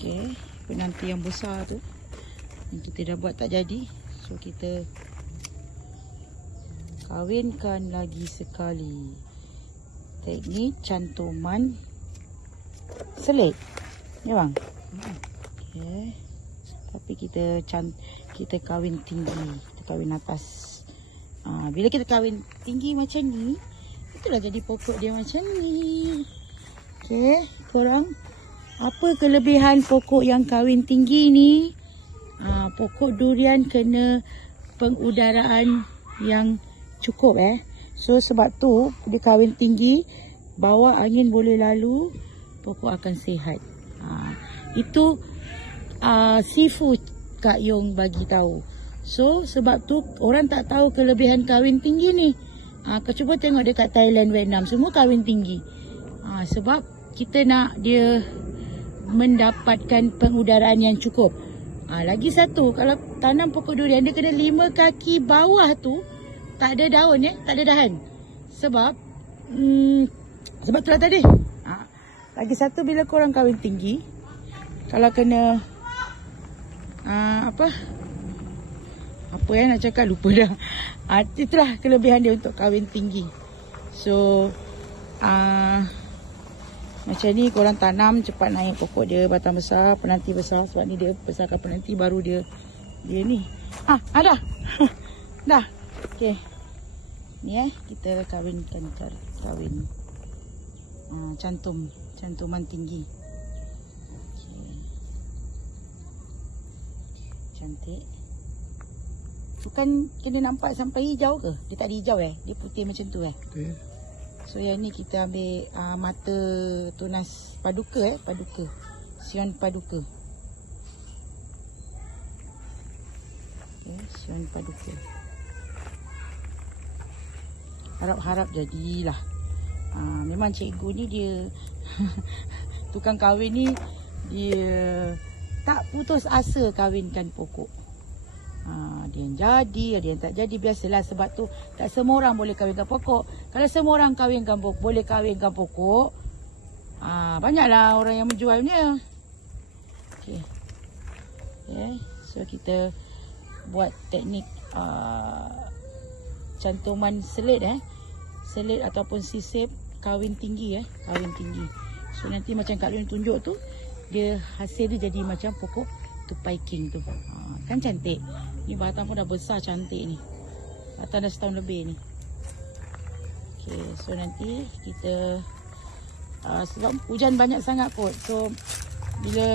Okey, penanti yang besar tu yang kita dah buat tak jadi. So kita kawinkan lagi sekali. Teknik cantuman selit. Ya bang? Okey. Tapi kita kawin tinggi, kita kawin atas. Bila kita kawin tinggi macam ni, itulah jadi pokok dia macam ni. Okey, korang, apa kelebihan pokok yang kawin tinggi ni? Pokok durian kena pengudaraan yang cukup So sebab tu dia kawin tinggi, bawah angin boleh lalu, pokok akan sihat. Itu Sifu Kak Yong bagi tahu. So sebab tu orang tak tahu kelebihan kawin tinggi ni. Kau cuba tengok dekat Thailand, Vietnam, semua kawin tinggi. Sebab kita nak dia mendapatkan pengudaraan yang cukup. Lagi satu, kalau tanam pokok durian, dia kena 5 kaki bawah tu tak ada daun tak ada dahan. Sebab itulah tadi. Lagi satu, bila korang kawin tinggi, kalau kena apa nak cakap, lupa dah. Itulah kelebihan dia untuk kawin tinggi. So macam ni korang tanam, cepat naik pokok dia, batang besar, penanti besar. Sebab ni dia besarkan penanti, baru dia ni. Dah. Dah. Okey. Ni kita kawinkan, cantuman tinggi. Okay. Cantik. Bukan kena nampak sampai hijau ke? Dia tak ada hijau dia putih macam tu Okay. So yang ni kita ambil mata tunas paduka paduka. Sion paduka. Okay, sion paduka. Harap-harap jadilah. Memang cikgu ni dia tukang kahwin ni, dia tak putus asa kahwinkan pokok. Ada yang jadi, ada yang tak jadi. Biasalah, sebab tu tak semua orang boleh kahwinkan pokok. Kalau semua orang boleh kahwinkan pokok, banyaklah orang yang menjualnya. Okay. So kita buat teknik cantuman selit selit ataupun sisip kawin tinggi kawin tinggi. So nanti macam Kak Lun tunjuk tu, dia hasil dia jadi macam pokok tupai king tu. Kan cantik. Ni batang pun dah besar, cantik ni. Batang dah setahun lebih ni. Okay, so nanti kita sebab hujan banyak sangat kot. So bila